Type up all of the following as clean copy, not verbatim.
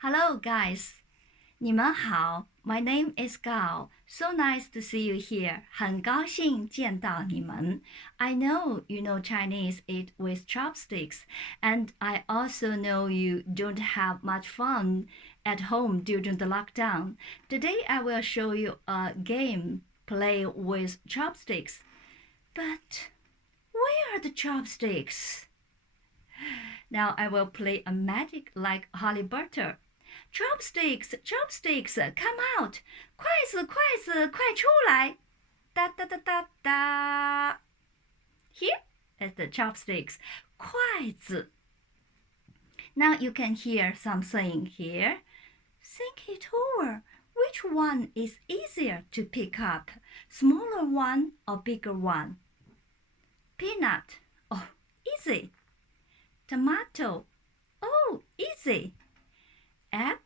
Hello, guys. 你们好 My name is Gao. So nice to see you here. 很高兴见到你们 I know you know Chinese eat with chopsticks, and I also know you don't have much fun at home during the lockdown. Today I will show you a game play with chopsticks. But where are the chopsticks? Now I will play a magic like Harry Potter. Chopsticks, chopsticks, come out! 筷子，筷子，快出来！哒哒哒哒哒。Here is the chopsticks. 筷子。Now you can hear something here. Think it over. Which one is easier to pick up? Smaller one or bigger one? Peanut. Oh, easy. Tomato. Oh, easy. Egg.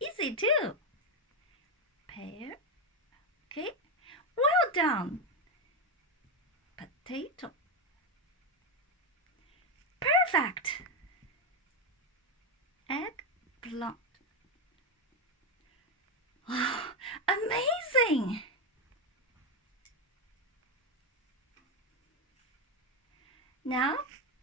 Easy too. Pear. Okay. Well done. Potato. Perfect. Eggplant. Oh, amazing. Now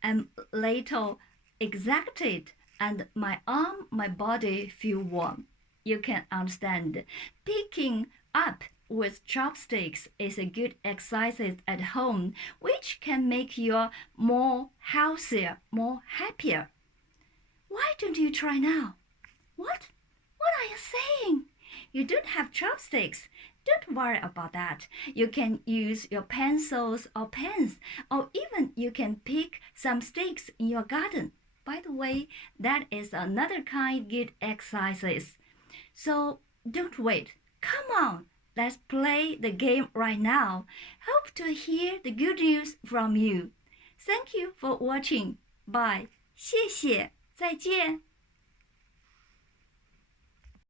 I'm a little excited and my arm, my body feel warm. You can understand. Picking up with chopsticks is a good exercise at home, which can make you more healthier, more happier. Why don't you try now? What? What are you saying? You don't have chopsticks. Don't worry about that. You can use your pencils or pens, or even you can pick some sticks in your garden. By the way, that is another kind of good exercise. So don't wait. Come on, let's play the game right now. Hope to hear the good news from you. Thank you for watching. Bye. 谢谢，再见。